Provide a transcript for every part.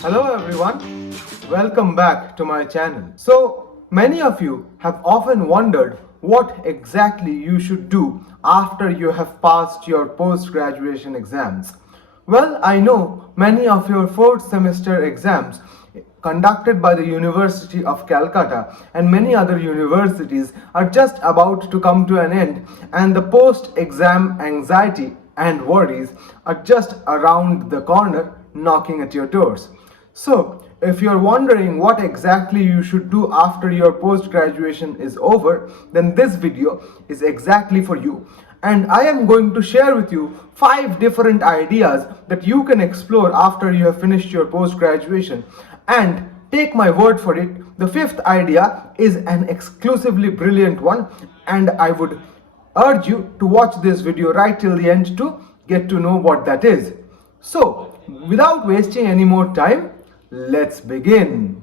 Hello everyone, welcome back to my channel. So many of you have often wondered what exactly you should do after you have passed your post-graduation exams. Well, I know many of your fourth semester exams conducted by the University of Calcutta and many other universities are just about to come to an end, and the post-exam anxiety and worries are just around the corner knocking at your doors. So, if you're wondering what exactly you should do after your post graduation is over, then this video is exactly for you. And I am going to share with you 5 different ideas that you can explore after you have finished your post graduation. And take my word for it, the 5th idea is an exclusively brilliant one, and I would urge you to watch this video right till the end to get to know what that is. So, without wasting any more time, let's begin.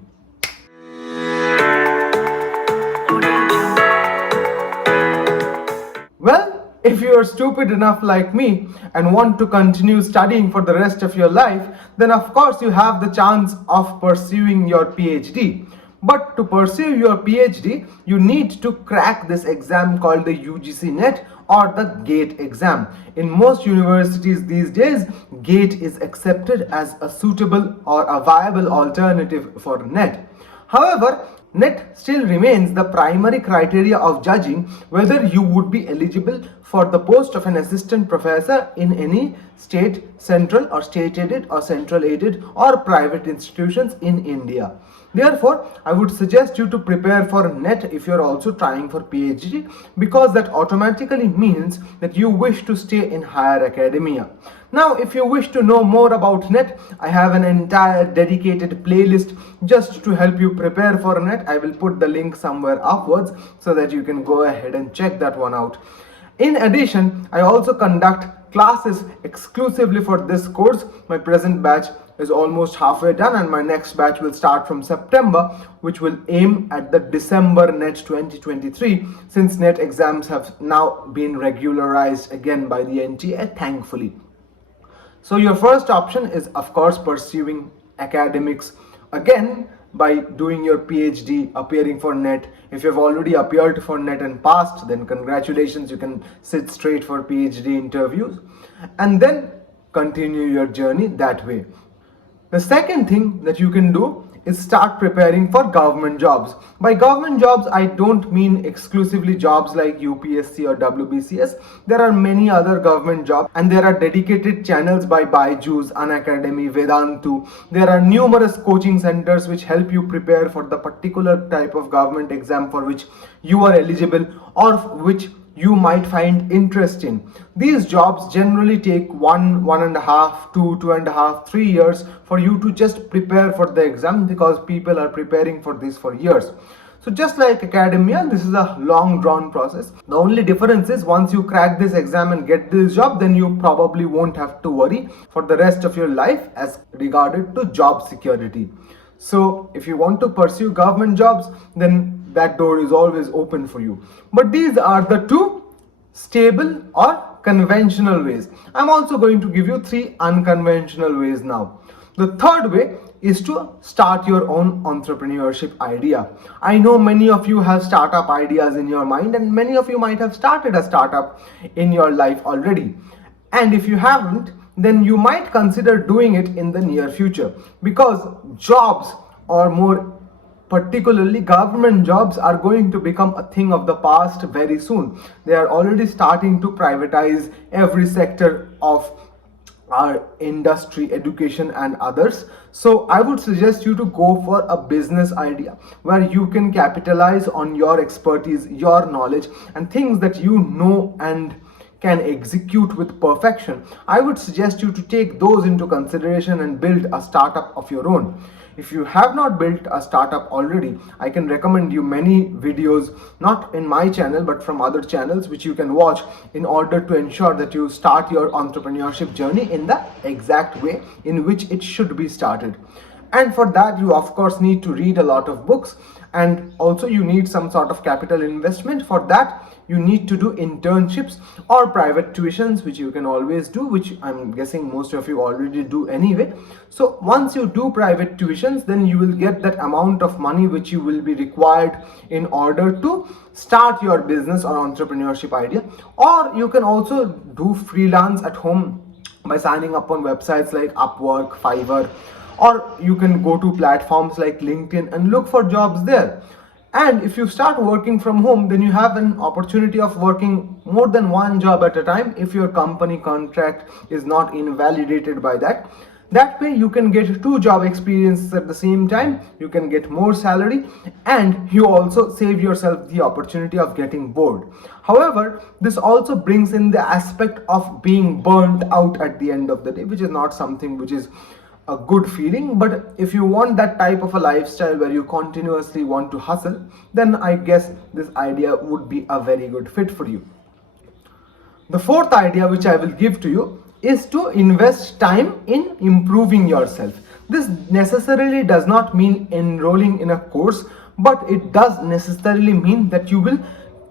Well, if you are stupid enough like me and want to continue studying for the rest of your life, then of course you have the chance of pursuing your PhD. But to pursue your PhD, you need to crack this exam called the UGC NET or the GATE exam. In most universities these days, GATE is accepted as a suitable or a viable alternative for NET. However, NET still remains the primary criteria of judging whether you would be eligible for the post of an assistant professor in any state, central or state aided or central aided or private institutions in India. Therefore, I would suggest you to prepare for NET if you're also trying for PhD, because that automatically means that you wish to stay in higher academia. Now, if you wish to know more about NET, I have an entire dedicated playlist just to help you prepare for NET. I will put the link somewhere upwards so that you can go ahead and check that one out. In addition, I also conduct classes exclusively for this course. My present batch is almost halfway done, and my next batch will start from September, which will aim at the December NET 2023, since NET exams have now been regularized again by the NTA, thankfully. So your first option is of course pursuing academics again by doing your PhD, appearing for NET. If you've already appeared for NET and passed, then congratulations, you can sit straight for PhD interviews and then continue your journey that way. The second thing that you can do is start preparing for government jobs. By government jobs, I don't mean exclusively jobs like UPSC or WBCS. There are many other government jobs, and there are dedicated channels by Byju's, Unacademy, Vedantu. There are numerous coaching centers which help you prepare for the particular type of government exam for which you are eligible or which you might find interesting. These jobs generally take 1.5, 2.5, 3 years for you to just prepare for the exam, because people are preparing for this for years. So just like academia, this is a long drawn process. The only difference is once you crack this exam and get this job, then you probably won't have to worry for the rest of your life as regarded to job security. So if you want to pursue government jobs, then that door is always open for you. But these are the 2 stable or conventional ways. I'm also going to give you 3 unconventional ways now. The third way is to start your own entrepreneurship idea. I know many of you have startup ideas in your mind, and many of you might have started a startup in your life already. And if you haven't, then you might consider doing it in the near future, because jobs, or more particularly government jobs, are going to become a thing of the past very soon. They are already starting to privatize every sector of our industry, education and others. So I would suggest you to go for a business idea where you can capitalize on your expertise, your knowledge and things that you know and can execute with perfection. I would suggest you to take those into consideration and build a startup of your own. If you have not built a startup already, I can recommend you many videos, not in my channel but from other channels, which you can watch in order to ensure that you start your entrepreneurship journey in the exact way in which it should be started. And for that, you of course need to read a lot of books, and also you need some sort of capital investment. For that you need to do internships or private tuitions, which you can always do, which I'm guessing most of you already do anyway. So once you do private tuitions, then you will get that amount of money which you will be required in order to start your business or entrepreneurship idea. Or you can also do freelance at home by signing up on websites like Upwork, Fiverr, or you can go to platforms like LinkedIn and look for jobs there. And if you start working from home, then you have an opportunity of working more than one job at a time if your company contract is not invalidated by that. That way you can get two job experiences at the same time, you can get more salary, and you also save yourself the opportunity of getting bored. However, this also brings in the aspect of being burnt out at the end of the day, which is not something which is a good feeling. But if you want that type of a lifestyle where you continuously want to hustle, then I guess this idea would be a very good fit for you. The fourth idea which I will give to you is to invest time in improving yourself. This necessarily does not mean enrolling in a course, but it does necessarily mean that you will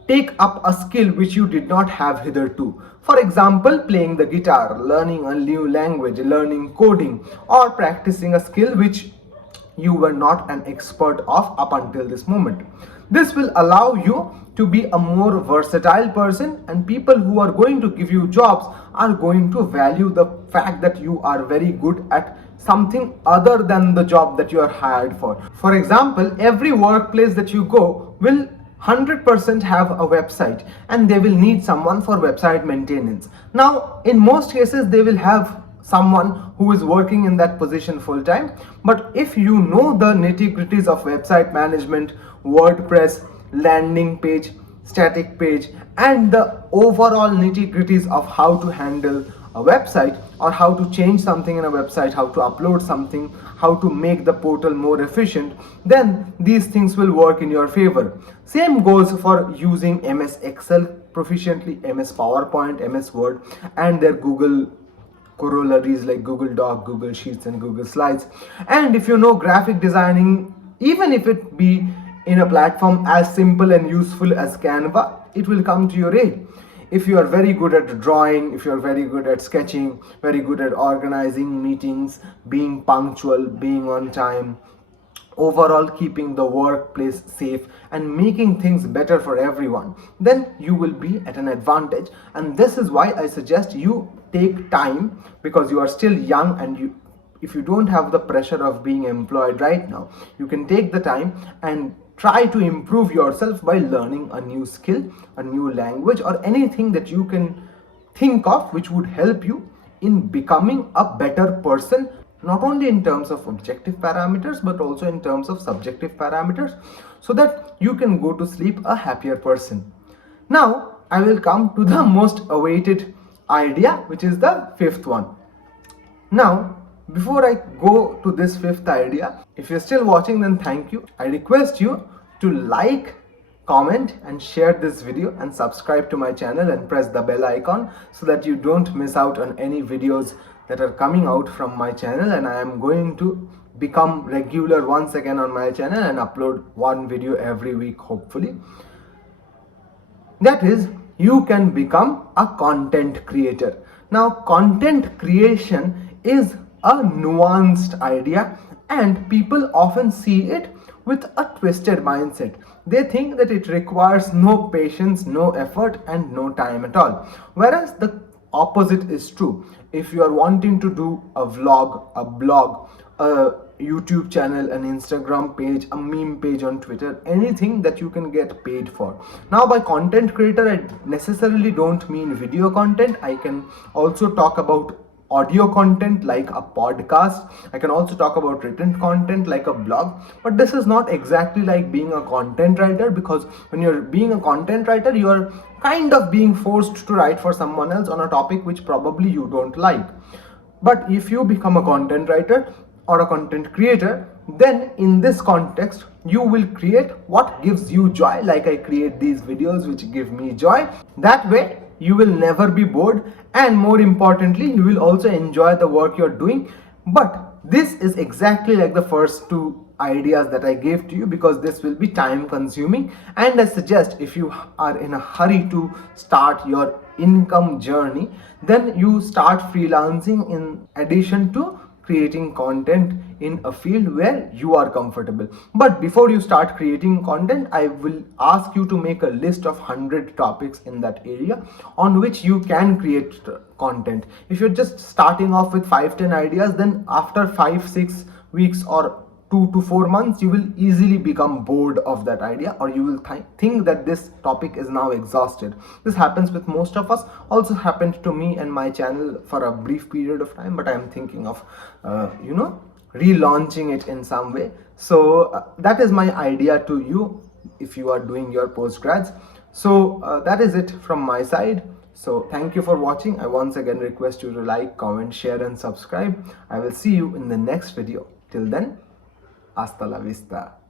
take up a skill which you did not have hitherto. For example, playing the guitar, learning a new language, learning coding, or practicing a skill which you were not an expert of up until this moment. This will allow you to be a more versatile person, and people who are going to give you jobs are going to value the fact that you are very good at something other than the job that you are hired for. For example, every workplace that you go will 100% have a website, and they will need someone for website maintenance. Now, in most cases, they will have someone who is working in that position full time. But if you know the nitty-gritties of website management, WordPress, landing page, static page, and the overall nitty-gritties of how to handle a website, or how to change something in a website, how to upload something, how to make the portal more efficient, then these things will work in your favor. Same goes for using MS Excel proficiently, MS PowerPoint, MS Word, and their Google corollaries like Google Doc, Google Sheets, and Google Slides. And if you know graphic designing, even if it be in a platform as simple and useful as Canva, it will come to your aid. If you are very good at drawing, if you are very good at sketching, very good at organizing meetings, being punctual, being on time, overall keeping the workplace safe and making things better for everyone, then you will be at an advantage. And this is why I suggest you take time, because you are still young, and if you don't have the pressure of being employed right now, you can take the time and try to improve yourself by learning a new skill, a new language, or anything that you can think of which would help you in becoming a better person, not only in terms of objective parameters but also in terms of subjective parameters, so that you can go to sleep a happier person. Now I will come to the most awaited idea, which is the fifth one. Now, before I go to this fifth idea, if you're still watching, then thank you. I request you to like, comment, and share this video, and subscribe to my channel and press the bell icon so that you don't miss out on any videos that are coming out from my channel. And I am going to become regular once again on my channel and upload one video every week, hopefully. That is, you can become a content creator. Now, content creation is a nuanced idea, and people often see it with a twisted mindset. They think that it requires no patience, no effort, and no time at all. Whereas the opposite is true. If you are wanting to do a vlog, a blog, a YouTube channel, an Instagram page, a meme page on Twitter, anything that you can get paid for. Now, by content creator, I necessarily don't mean video content. I can also talk about audio content like a podcast. I can also talk about written content like a blog. But this is not exactly like being a content writer, because when you're being a content writer, you're kind of being forced to write for someone else on a topic which probably you don't like. But if you become a content writer or a content creator, then in this context you will create what gives you joy, like I create these videos which give me joy. That way you will never be bored, and more importantly, you will also enjoy the work you're doing. But this is exactly like the first two ideas that I gave to you, because this will be time consuming. And I suggest, if you are in a hurry to start your income journey, then you start freelancing in addition to creating content in a field where you are comfortable. But before you start creating content, I will ask you to make a list of 100 topics in that area on which you can create content. If you're just starting off with 5-10 ideas, then after 5-6 weeks or 2 to 4 months, you will easily become bored of that idea, or you will think that this topic is now exhausted. This happens with most of us, also happened to me and my channel for a brief period of time, but I am thinking of relaunching it in some way. So that is my idea to you if you are doing your postgrads. So that is it from my side. So thank you for watching. I once again request you to like, comment, share and subscribe. I will see you in the next video. Till then, hasta la vista.